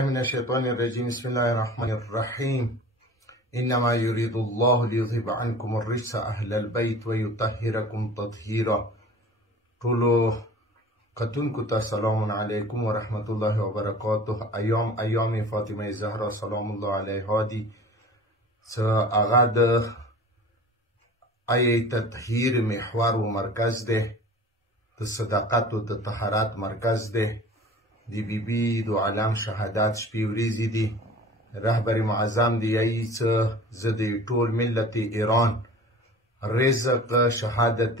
من الشيطان الرجيم. بسم الله الرحمن الرحيم. إنما يريد الله ليذهب عنكم الرجس أهل البيت ويطهركم تطهيرا. طولو قطنكو تا سلام علیکم و رحمت الله و برکاته. ایام فاطمه زهرا سلام الله علیها دی اغاد ای تطهیر محور و مرکز ده، د صداقت و د طهارت مرکز ده. دی بی دو عالم شهادت شپی وریزی دی. رهبر معظم دی ای څه زه د ټول ملت ایران رزق شهادت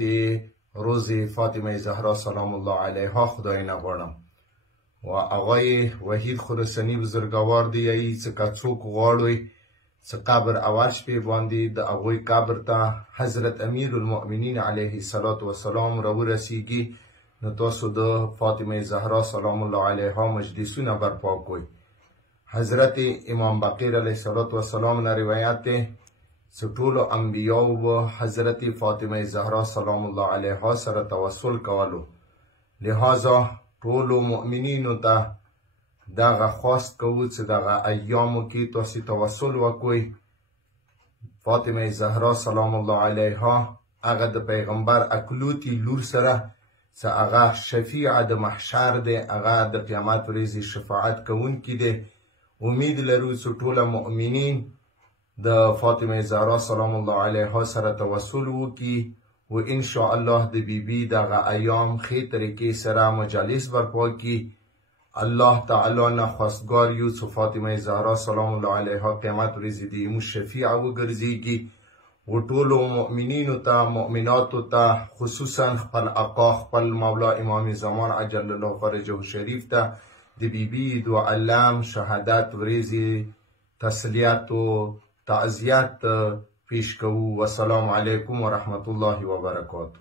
روز فاطمه زهرا سلام الله علیها خدای نه غواړم. و آقای وحید خراسانی بزرګوار دی ای څه که څوک غواړئ څه قبر اول شپې باندې د هغوی قبر ته حضرت امیر المؤمنین علیه الصلاة والسلام راورسیږي، نو تاسو د فاطمه زهرا سلام الله علیها مجلسونه برپا کوئ. حضرت امام باقر علیه الصلاة والسلام نه روایت دی چې ټولو انبیاو به حضرت فاطمه زهرا سلام الله علیها سره توسل کولو، لہذا ټولو مؤمنینو ته دغه خواست کوو چې دغه ایامو کې تاسو توسل وکړئ. فاطمه زهرا سلام الله علیها هغه د پیغمبر اکلوتی لور سره چې هغه شفیع د محشر دی، هغه د قیامت ورځې شفاعت کوونکی دی. امید لرو چې ټول مؤمنین د فاطمه زهرا سلام الله علیها سره توسل وکړي و ان شاء الله د بیبي دغه ایام ښې طریقې سره مجالس برپا کړي. الله تعالی نه خواستګار یو چې فاطمه زهرا سلام الله علیها قیامت ورځې د زموږ شفیع وګرځېږي و ټولو مؤمنینو ته مؤمناتو ته خصوصا خپل آقا خپل مولا امام زمان عجل الله فرجه شریف ته د بیبي دو عالم شهادت ورځې تسلیت و تعزیت پیش کوو. والسلام علیکم و رحمت الله و برکاته.